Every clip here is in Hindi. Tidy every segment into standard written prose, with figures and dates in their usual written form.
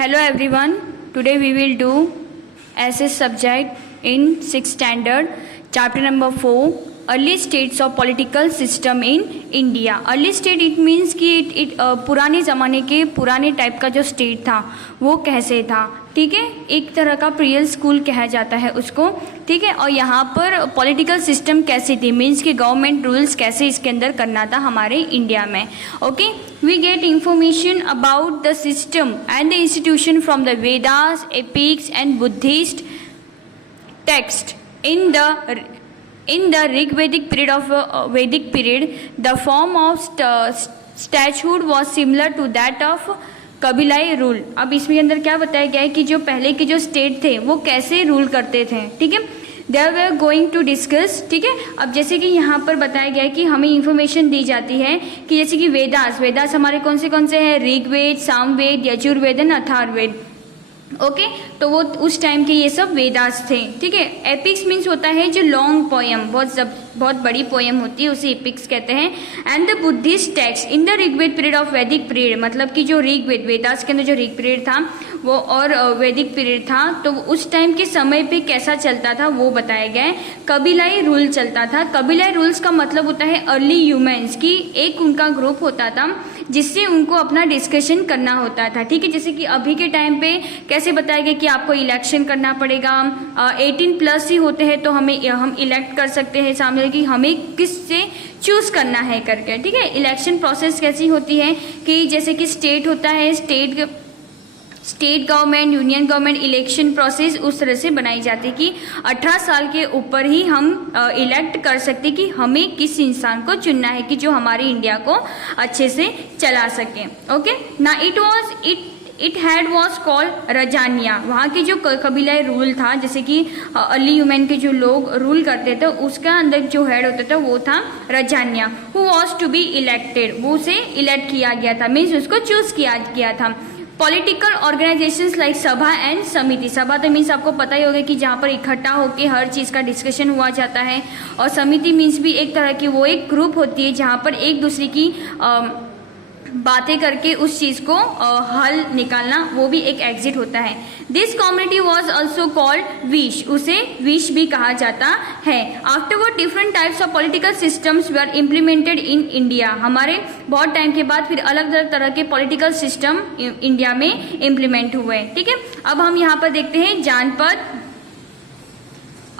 Hello everyone. Today we will do SS subject in 6th standard, chapter number 4, early states of political system in India. Early state it means कि पुराने ज़माने के पुराने टाइप का जो स्टेट था वो कैसे था, ठीक है। एक तरह का प्रियल स्कूल कहा जाता है उसको, ठीक है। और यहाँ पर पॉलिटिकल सिस्टम कैसी थी, मीन्स कि गवर्नमेंट रूल्स कैसे इसके अंदर करना था हमारे इंडिया में। Okay, we get information about the system and the institution from the Vedas, epics and Buddhist text in the Rig Vedic period of Vedic period. The form of statehood was similar to that of कबीलाई रूल। अब इसमें अंदर क्या बताया गया है कि जो पहले के जो स्टेट थे वो कैसे रूल करते थे, ठीक है। दे वर गोइंग टू डिस्कस, ठीक है। अब जैसे कि यहाँ पर बताया गया है कि हमें इंफॉर्मेशन दी जाती है कि जैसे कि वेदास हमारे कौन से हैं, ऋग्वेद, सामवेद, यजुर्वेद एंड अथर्ववेद। ओके, तो वो उस टाइम के ये सब वेदास थे, ठीक है। एपिक्स मीन्स होता है जो लॉन्ग पोयम, बहुत बड़ी पोयम होती है, उसे एपिक्स कहते हैं। And the Buddhist text in the Rigveda period of Vedic period, मतलब कि जो ऋग्वेद, वेदास के अंदर जो ऋग पीरियड था वो और वैदिक पीरियड था, तो उस टाइम के समय पे कैसा चलता था वो बताया गया है। कबीलाई रूल चलता था। कबीलाई रूल्स का मतलब होता है अर्ली ह्यूमन्स की एक उनका ग्रुप होता था जिससे उनको अपना डिस्कशन करना होता था, ठीक है। जैसे कि अभी के टाइम पे कैसे बताया गया कि आपको इलेक्शन करना पड़ेगा, 18+ ही होते हैं तो हम इलेक्ट कर सकते हैं सामने कि हमें किससे चूज करना है करके, ठीक है। इलेक्शन प्रोसेस कैसी होती है कि जैसे कि स्टेट होता है, state government, union government, election process उस तरह से बनाई जाती है कि 18 साल के ऊपर ही हम इलेक्ट कर सकते कि हमें किस इंसान को चुनना है कि जो हमारे इंडिया को अच्छे से चला सके। ओके ना, इट हैड वॉज कॉल्ड रजानिया। वहाँ की जो कबीलाई रूल था, जैसे कि अर्ली ह्यूमन के जो लोग रूल करते थे उसका अंदर जो हेड होता था वो था Rajanya, who was to be elected. वो उसे इलेक्ट किया गया था, मीन्स उसको चूज किया गया था। पॉलिटिकल ऑर्गेनाइजेशंस लाइक सभा एंड समिति। सभा तो मीन्स आपको पता ही होगा कि जहाँ पर इकट्ठा होकर हर चीज़ का डिस्कशन हुआ जाता है, और समिति मीन्स भी एक तरह की वो एक ग्रुप होती है जहाँ पर एक दूसरे की बातें करके उस चीज़ को हल निकालना, वो भी एक एग्जिट होता है। This community was also called wish, उसे विश भी कहा जाता है। Afterward different types of political systems were implemented in India. हमारे बहुत टाइम के बाद फिर अलग अलग तरह के पॉलिटिकल सिस्टम इंडिया में इम्प्लीमेंट हुए, ठीक है। अब हम यहाँ पर देखते हैं जानपद।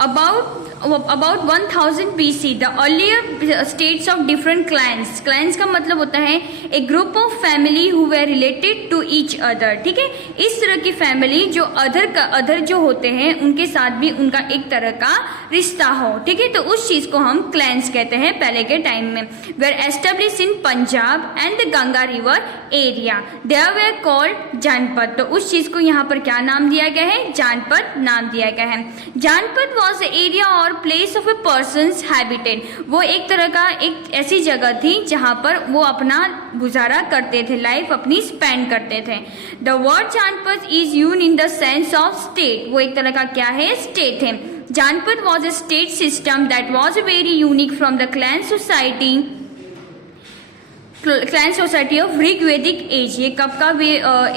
About 1000 BC, the earlier states of different clans. Clans का मतलब होता है a group of family who were related to each other, ठीक है। इस तरह की फैमिली जो अदर जो होते हैं उनके साथ भी उनका एक तरह का रिश्ता हो, ठीक है। तो उस चीज को हम क्लैंस कहते हैं पहले के टाइम में। Were established in Punjab and the Ganga River area. They were called जानपद। तो उस चीज को यहाँ पर क्या नाम दिया गया है, जानपद नाम दिया गया है। जानपद was the area or place of A persons habited. वो एक तरह का एक ऐसी जगह थी जहां पर वो अपना गुजारा करते थे, लाइफ अपनी स्पेंड करते थे। The word Janapada is used in the sense of state. वो एक तरह का क्या है, स्टेट है। Janapada was a state system that was very unique from the clan society of Rigvedic age. ये कब का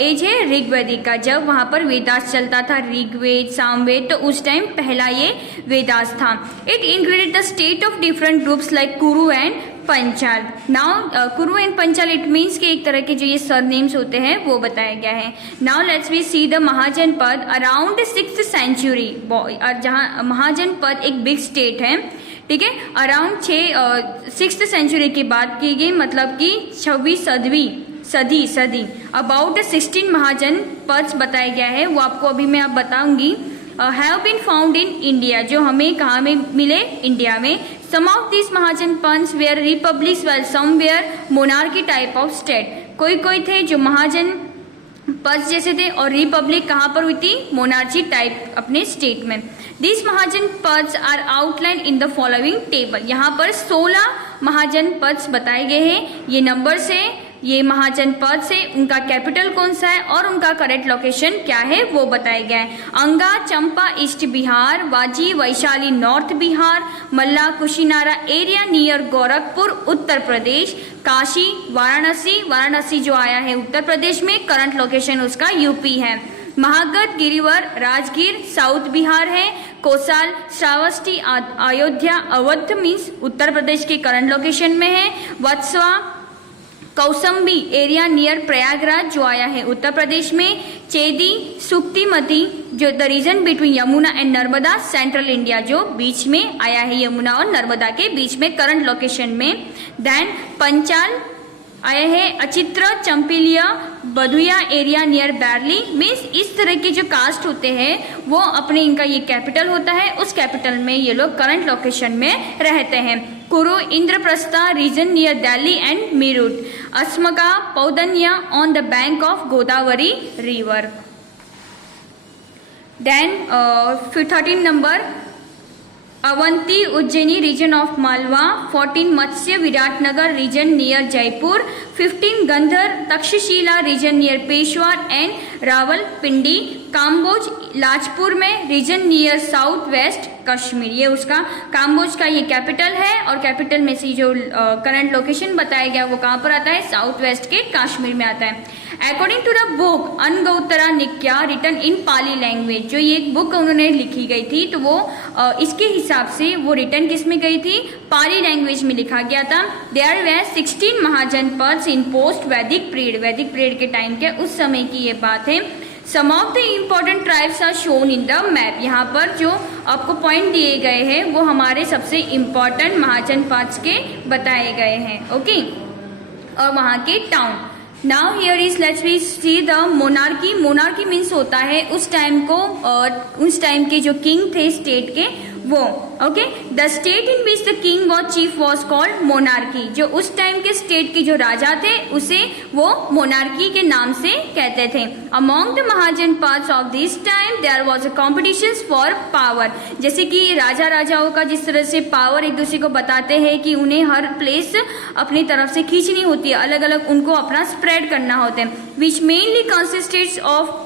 एज है, ऋग्वेदिक का, जब वहां पर वेदास चलता था, ऋग्वेद, सामवेद, तो उस टाइम पहला ये वेदास था। It included the state of different groups like कुरु एंड पंचाल। नाउ कुरु एंड पंचाल इट मीन्स के एक तरह के जो ये सरनेम्स होते हैं वो बताया गया है। Now let's we see the Mahajanapada around 6th century. जहाँ महाजनपद एक बिग स्टेट है, ठीक है, अराउंड 6th सेंचुरी की बात की गई, मतलब कि 26वीं सदी। अबाउट 16 महाजनपद बताया गया है, वो आपको अभी मैं आप बताऊंगी। Have been found in India, जो हमें कहाँ में मिले, इंडिया में। Some of this Mahajanapadas were republics were some were monarchy type of state. कोई थे जो महाजन पद जैसे थे, और रिपब्लिक कहाँ पर हुई थी, मोनार्ची टाइप अपने स्टेट में। This Mahajanapadas are outline in the following table. यहाँ पर 16 महाजन पद्स बताए गए हैं, ये नंबर से ये महाजनपद से उनका कैपिटल कौन सा है और उनका करेक्ट लोकेशन क्या है वो बताया गया है। अंगा चंपा ईस्ट बिहार, वाजी वैशाली नॉर्थ बिहार, मल्ला कुशीनारा एरिया नियर गोरखपुर उत्तर प्रदेश, काशी वाराणसी, वाराणसी जो आया है उत्तर प्रदेश में, करंट लोकेशन उसका यूपी है। महागढ़ गिरिवर राजगीर साउथ बिहार है। कोसाल श्रावस्ती अयोध्या अवध मीन्स उत्तर प्रदेश के करंट लोकेशन में है। वत्सवा कौसंबी एरिया नियर प्रयागराज जो आया है उत्तर प्रदेश में। चेदी सुक्तिमती जो the region between Yamuna and Narmada central India जो बीच में आया है यमुना और नर्मदा के बीच में करंट लोकेशन में। देन पंचाल आया है अचित्र चंपिलिया बधुया एरिया नियर बैरली मीन्स इस तरह के जो कास्ट होते हैं वो अपने इनका ये कैपिटल होता है, उस कैपिटल में ये लोग करंट लोकेशन में रहते हैं। Kuru Indraprastha region near Delhi and Meerut, Ashmaka Paudanya on the bank of Godavari river. Then 13 number Avanti Ujjaini region of Malwa, 14 Matsya Viratnagar region near Jaipur, 15 Gandhara Takshashila region near Peshawar and Rawalpindi, Kamboja Lajpur में region near south west Kashmir. ये उसका काम्बोज का ये कैपिटल है और कैपिटल में से जो करंट लोकेशन बताया गया वो कहाँ पर आता है, साउथ वेस्ट के कश्मीर में आता है। According to the book Anguttara Nikaya written in Pali language, जो ये बुक उन्होंने लिखी गई थी तो वो इसके हिसाब से वो रिटर्न किस में गई थी, पाली लैंग्वेज में लिखा गया था। There were 16 Mahajanapada in post Vedic period के टाइम के उस समय की ये बात है। Some of the important tribes are shown in the map, यहाँ पर जो आपको पॉइंट दिए गए हैं वो हमारे सबसे इम्पोर्टेंट महाजनपद के बताए गए हैं। ओके और वहाँ के town. Now here is let's we see the monarchy. Monarchy means होता है उस टाइम को उस टाइम के जो किंग थे स्टेट के वो। Okay the state in which the king और चीफ वॉज कॉल्ड मोनार्की, जो उस टाइम के स्टेट के जो राजा थे उसे वो मोनार्की के नाम से कहते थे। Among the mahajanapadas of this time there was a competition for power, जैसे कि राजाओं का जिस तरह से पावर एक दूसरे को बताते हैं कि उन्हें हर प्लेस अपनी तरफ से खींचनी होती है, अलग अलग उनको अपना स्प्रेड करना होता है। Which mainly consisted of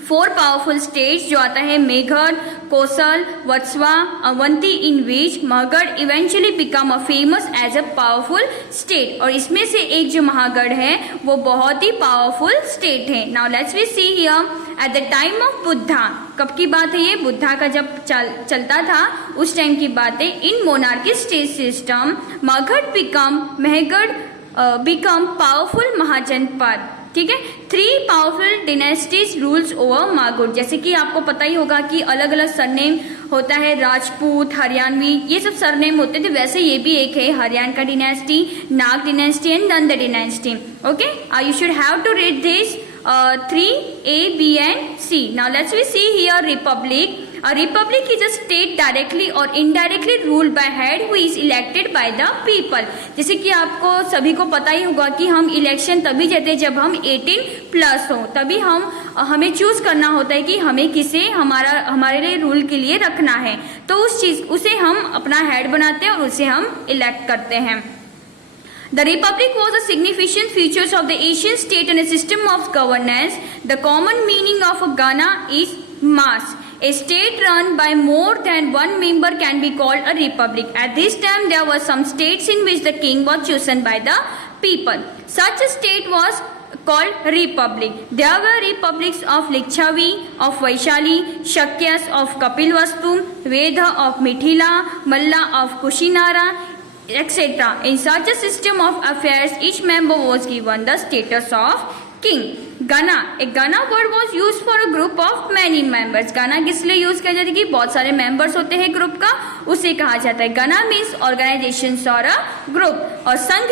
4 powerful states जो आता है Magadha, Kosala, Vatsa, Avanti, in which Magadha eventually become a famous as a powerful state, और इसमें से एक जो महागढ़ है वो बहुत ही पावरफुल स्टेट है। Now let's we see here at the time of Buddha, कब की बात है ये, बुद्धा का जब चलता था उस टाइम की बात है। In monarchy state system Magadha become powerful Mahajanapada, ठीक है। 3 पावरफुल डिनेस्टीज रूल्स ओवर मागुर, जैसे कि आपको पता ही होगा कि अलग अलग सरनेम होता है, राजपूत, हरियाणवी, ये सब सरनेम होते थे, वैसे ये भी एक है हरियाणा का dynasty, Naga dynasty and Nanda dynasty. Okay you should have to read this 3A, B and C. Now let's we see here republic. A republic is a state directly or indirectly ruled by head who is elected by the people. जैसे कि आपको सभी को पता ही होगा कि हम इलेक्शन तभी जाते हैं जब हम 18+ हो, तभी हमें चूज करना होता है कि हमें किसे हमारे लिए रूल के लिए रखना है, तो उसे हम अपना हेड बनाते हैं और उसे हम इलेक्ट करते हैं। The republic was a significant features of the Asian state and a system of governance. The common meaning of a Ghana is mass. A state run by more than one member can be called a republic. At this time, there were some states in which the king was chosen by the people. Such a state was called republic. There were republics of Lichavi, of Vaishali, Shakyas of Kapilvastu, Vedha of Mithila, Malla of Kushinara, etc. In such a system of affairs, each member was given the status of king. Gana, a Gana word was used for a group of many members. Gana किस लिए यूज किया जाता है कि बहुत सारे मेंबर्स होते हैं ग्रुप का, उसे कहा जाता है गना मीन्स ऑर्गेनाइजेशंस और अ ग्रुप। और संघ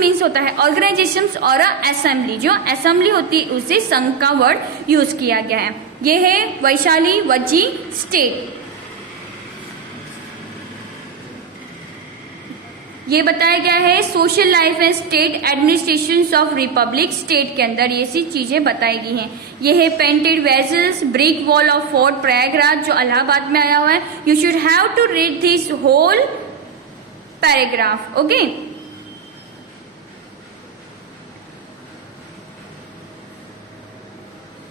मीन्स होता है ऑर्गेनाइजेशंस और अ असेंबली, जो असेंबली होती है उसे संघ का वर्ड यूज किया गया है। ये है वैशाली वज्जी स्टेट। ये बताया गया है social life and state administration of Republic, state के अंदर ये सी चीजें बताई गई हैं। ये है painted vessels, brick wall of fort Prayagraj जो इलाहाबाद में आया हुआ है। You should have to read this whole paragraph. Okay